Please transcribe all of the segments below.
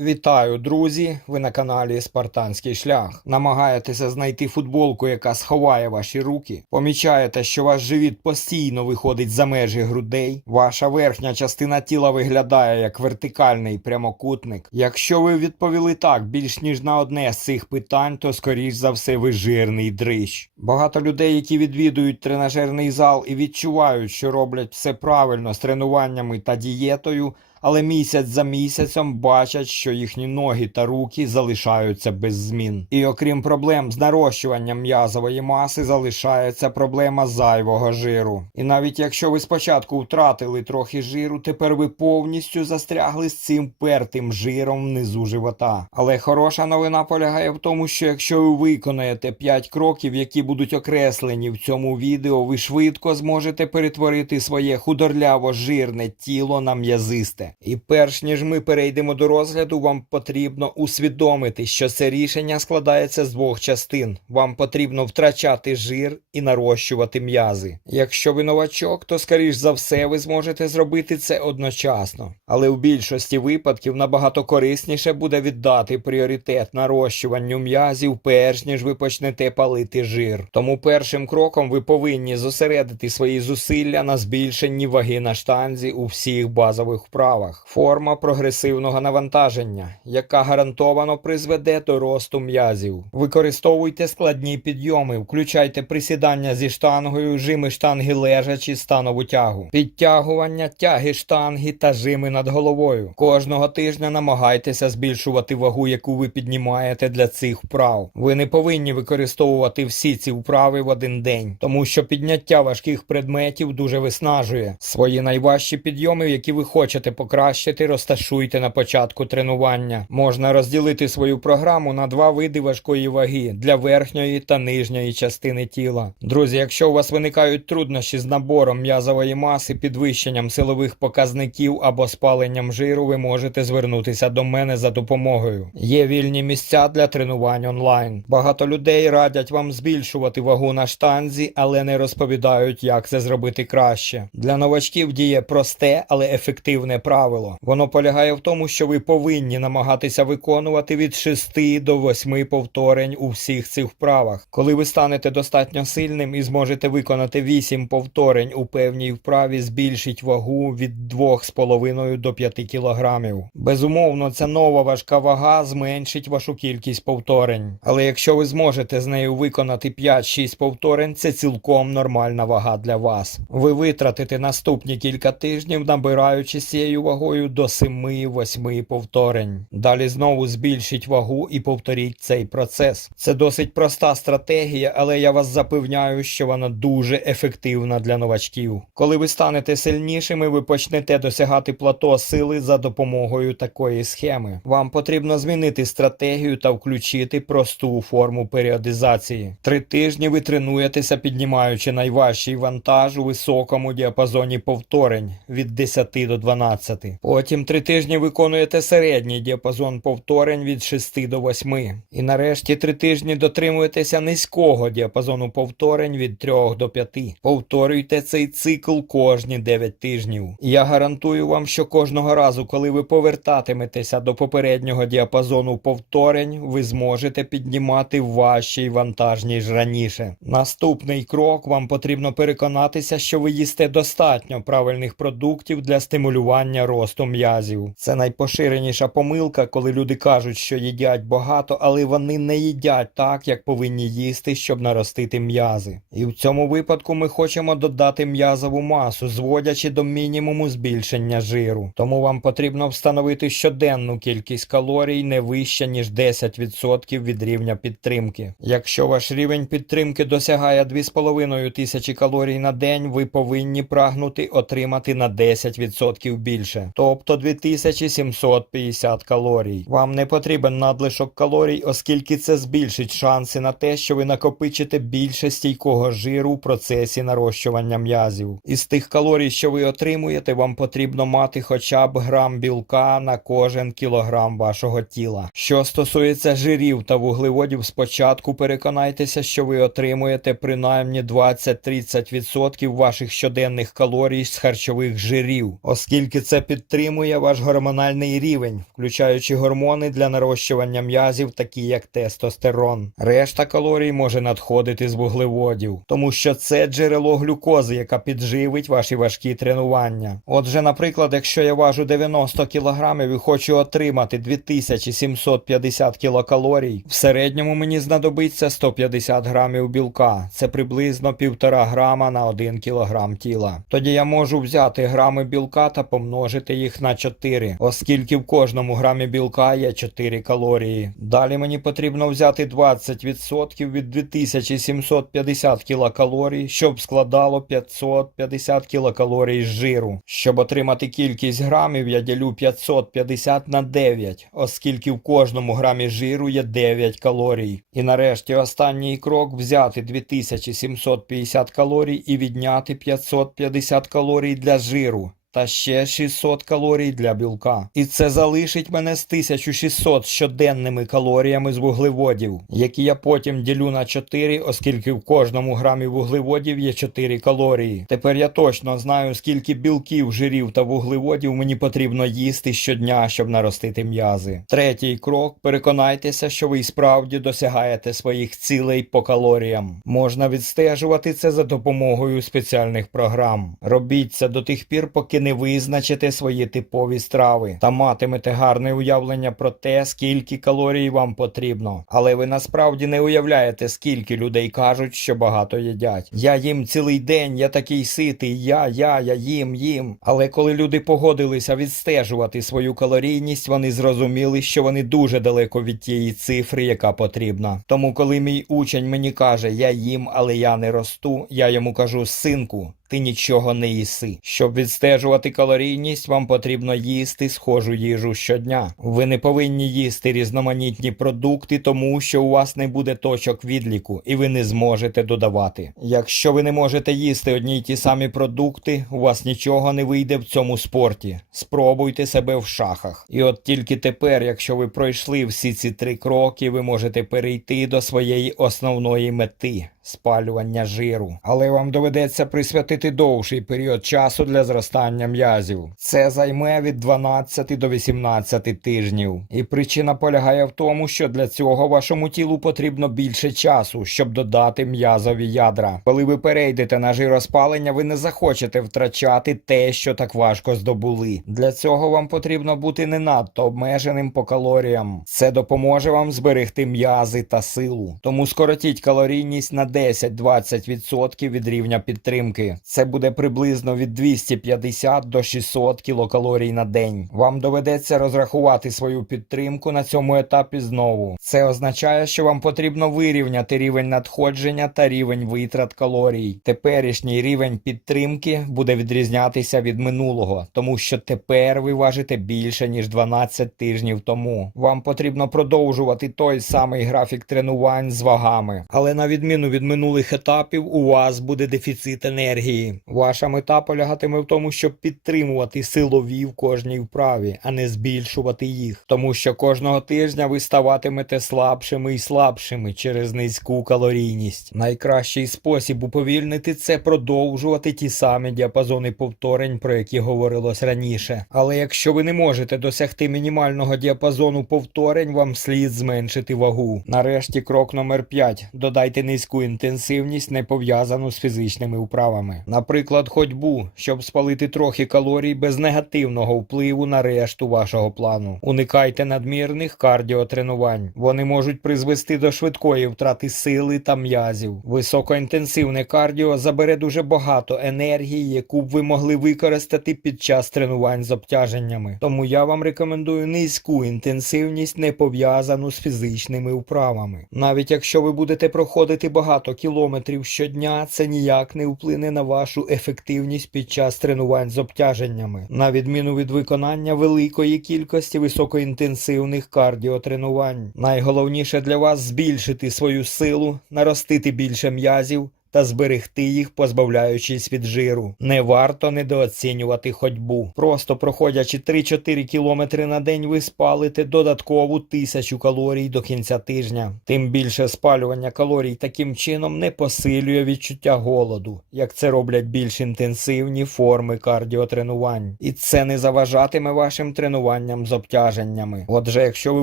Вітаю, друзі! Ви на каналі Спартанський шлях. Намагаєтеся знайти футболку, яка сховає ваші руки. Помічаєте, що ваш живіт постійно виходить за межі грудей. Ваша верхня частина тіла виглядає як вертикальний прямокутник. Якщо ви відповіли так більш ніж на одне з цих питань, то скоріш за все ви жирний дрищ. Багато людей, які відвідують тренажерний зал і відчувають, що роблять все правильно з тренуваннями та дієтою але місяць за місяцем бачать, що їхні ноги та руки залишаються без змін. І окрім проблем з нарощуванням м'язової маси, залишається проблема зайвого жиру. І навіть якщо ви спочатку втратили трохи жиру, тепер ви повністю застрягли з цим пертим жиром внизу живота. Але хороша новина полягає в тому, що якщо ви виконаєте 5 кроків, які будуть окреслені в цьому відео, ви швидко зможете перетворити своє худорляво жирне тіло на м'язисте. І перш ніж ми перейдемо до розгляду, вам потрібно усвідомити, що це рішення складається з двох частин. Вам потрібно втрачати жир і нарощувати м'язи. Якщо ви новачок, то скоріш за все ви зможете зробити це одночасно. Але в більшості випадків набагато корисніше буде віддати пріоритет нарощуванню м'язів, перш ніж ви почнете палити жир. Тому першим кроком ви повинні зосередити свої зусилля на збільшенні ваги на штанзі у всіх базових вправах. Форма прогресивного навантаження, яка гарантовано призведе до росту м'язів. Використовуйте складні підйоми, включайте присідання зі штангою, жими штанги лежачі, станову тягу, підтягування, тяги штанги та жими над головою. Кожного тижня намагайтеся збільшувати вагу, яку ви піднімаєте для цих вправ. Ви не повинні використовувати всі ці вправи в один день, тому що підняття важких предметів дуже виснажує. Свої найважчі підйоми, які ви хочете покращити, розташуйте на початку тренування. Можна розділити свою програму на два види важкої ваги для верхньої та нижньої частини тіла. Друзі, якщо у вас виникають труднощі з набором м'язової маси, підвищенням силових показників або спаленням жиру, ви можете звернутися до мене за допомогою. Є вільні місця для тренувань онлайн. Багато людей радять вам збільшувати вагу на штанзі, але не розповідають, як це зробити краще. Для новачків діє просте, але ефективне правило. Воно полягає в тому, що ви повинні намагатися виконувати від 6 до 8 повторень у всіх цих вправах. Коли ви станете достатньо сильним і зможете виконати 8 повторень у певній вправі, збільшить вагу від 2,5 до 5 кілограмів. Безумовно, ця нова важка вага зменшить вашу кількість повторень. Але якщо ви зможете з нею виконати 5-6 повторень, це цілком нормальна вага для вас. Ви витратите наступні кілька тижнів, набираючи цією вагою до 7-8 повторень. Далі знову збільшіть вагу і повторіть цей процес. Це досить проста стратегія, але я вас запевняю, що вона дуже ефективна для новачків. Коли ви станете сильнішими, ви почнете досягати плато сили за допомогою такої схеми. Вам потрібно змінити стратегію та включити просту форму періодизації. Три тижні ви тренуєтеся, піднімаючи найважчий вантаж у високому діапазоні повторень від 10 до 12. Потім три тижні виконуєте середній діапазон повторень від 6 до 8. І нарешті три тижні дотримуєтеся низького діапазону повторень від 3 до 5. Повторюйте цей цикл кожні 9 тижнів. Я гарантую вам, що кожного разу, коли ви повертатиметеся до попереднього діапазону повторень, ви зможете піднімати важчий вантаж, ніж раніше. Наступний крок вам потрібно переконатися, що ви їсте достатньо правильних продуктів для стимулювання росту м'язів. Це найпоширеніша помилка, коли люди кажуть, що їдять багато, але вони не їдять так, як повинні їсти, щоб наростити м'язи. І в цьому випадку ми хочемо додати м'язову масу, зводячи до мінімуму збільшення жиру. Тому вам потрібно встановити щоденну кількість калорій не вище, ніж 10% від рівня підтримки. Якщо ваш рівень підтримки досягає 2,5 тисячі калорій на день, ви повинні прагнути отримати на 10% більше, тобто 2750 калорій. Вам не потрібен надлишок калорій, оскільки це збільшить шанси на те, що ви накопичите більше стійкого жиру в процесі нарощування м'язів. Із тих калорій, що ви отримуєте, вам потрібно мати хоча б грам білка на кожен кілограм вашого тіла. Що стосується жирів та вуглеводів, спочатку переконайтеся, що ви отримуєте принаймні 20-30% ваших щоденних калорій з харчових жирів, оскільки це підтримує ваш гормональний рівень, включаючи гормони для нарощування м'язів, такі як тестостерон. Решта калорій може надходити з вуглеводів, тому що це джерело глюкози, яка підживить ваші важкі тренування. Отже, наприклад, якщо я важу 90 кг і хочу отримати 2750 кілокалорій, в середньому мені знадобиться 150 грамів білка. Це приблизно 1,5 грама на 1 кілограм тіла. Тоді я можу взяти грами білка та помножити їх на 4, оскільки в кожному грамі білка є 4 калорії. Далі мені потрібно взяти 20% від 2750 кілокалорій, щоб складало 550 кілокалорій жиру. Щоб отримати кількість грамів, я ділю 550 на 9, оскільки в кожному грамі жиру є 9 калорій. І нарешті останній крок взяти 2750 калорій і відняти 550 калорій для жиру. Та ще 600 калорій для білка. І це залишить мене з 1600 щоденними калоріями з вуглеводів, які я потім ділю на 4, оскільки в кожному грамі вуглеводів є 4 калорії. Тепер я точно знаю, скільки білків, жирів та вуглеводів мені потрібно їсти щодня, щоб наростити м'язи. Третій крок переконайтеся, що ви і справді досягаєте своїх цілей по калоріям. Можна відстежувати це за допомогою спеціальних програм. Робіть це до тих пір, поки не визначите свої типові страви та матимете гарне уявлення про те, скільки калорій вам потрібно. Але ви насправді не уявляєте, скільки людей кажуть, що багато їдять. Я їм цілий день, я такий ситий, я, я, я їм, їм. Але коли люди погодилися відстежувати свою калорійність, вони зрозуміли, що вони дуже далеко від тієї цифри, яка потрібна. Тому, коли мій учень мені каже, я їм, але я не росту, я йому кажу, синку. Ти нічого не їси. Щоб відстежувати калорійність, вам потрібно їсти схожу їжу щодня. Ви не повинні їсти різноманітні продукти, тому що у вас не буде точок відліку, і ви не зможете додавати. Якщо ви не можете їсти одні й ті самі продукти, у вас нічого не вийде в цьому спорті. Спробуйте себе в шахах. І от тільки тепер, якщо ви пройшли всі ці три кроки, ви можете перейти до своєї основної мети спалювання жиру. Але вам доведеться присвятити довший період часу для зростання м'язів. Це займе від 12 до 18 тижнів. І причина полягає в тому, що для цього вашому тілу потрібно більше часу, щоб додати м'язові ядра. Коли ви перейдете на жироспалення, ви не захочете втрачати те, що так важко здобули. Для цього вам потрібно бути не надто обмеженим по калоріям. Це допоможе вам зберегти м'язи та силу. Тому скоротіть калорійність на 10-20% від рівня підтримки. Це буде приблизно від 250 до 600 кілокалорій на день. Вам доведеться розрахувати свою підтримку на цьому етапі знову. Це означає, що вам потрібно вирівняти рівень надходження та рівень витрат калорій. Теперішній рівень підтримки буде відрізнятися від минулого, тому що тепер ви важите більше ніж 12 тижнів тому. Вам потрібно продовжувати той самий графік тренувань з вагами, але на відміну від минулих етапів, у вас буде дефіцит енергії. Ваша мета полягатиме в тому, щоб підтримувати силові в кожній вправі, а не збільшувати їх, тому що кожного тижня ви ставатимете слабшими і слабшими через низьку калорійність. Найкращий спосіб уповільнити це продовжувати ті самі діапазони повторень, про які говорилось раніше. Але якщо ви не можете досягти мінімального діапазону повторень, вам слід зменшити вагу. Нарешті крок номер 5. Додайте низьку інтенсивність, не пов'язану з фізичними вправами. Наприклад, ходьбу, щоб спалити трохи калорій без негативного впливу на решту вашого плану. Уникайте надмірних кардіотренувань. Вони можуть призвести до швидкої втрати сили та м'язів. Високоінтенсивне кардіо забере дуже багато енергії, яку б ви могли використати під час тренувань з обтяженнями. Тому я вам рекомендую низьку інтенсивність, не пов'язану з фізичними вправами. Навіть якщо ви будете проходити багато кілометрів щодня, це ніяк не вплине на вашу ефективність під час тренувань з обтяженнями, на відміну від виконання великої кількості високоінтенсивних кардіотренувань. Найголовніше для вас збільшити свою силу, наростити більше м'язів та зберегти їх, позбавляючись від жиру. Не варто недооцінювати ходьбу. Просто проходячи 3-4 кілометри на день, ви спалите додаткову тисячу калорій до кінця тижня. Тим більше спалювання калорій таким чином не посилює відчуття голоду, як це роблять більш інтенсивні форми кардіотренувань. І це не заважатиме вашим тренуванням з обтяженнями. Отже, якщо ви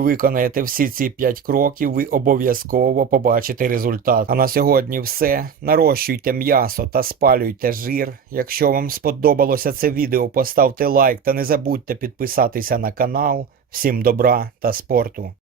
виконаєте всі ці 5 кроків, ви обов'язково побачите результат. А на сьогодні все. Нарощуйте м'ясо та спалюйте жир. Якщо вам сподобалося це відео, поставте лайк та не забудьте підписатися на канал. Всім добра та спорту!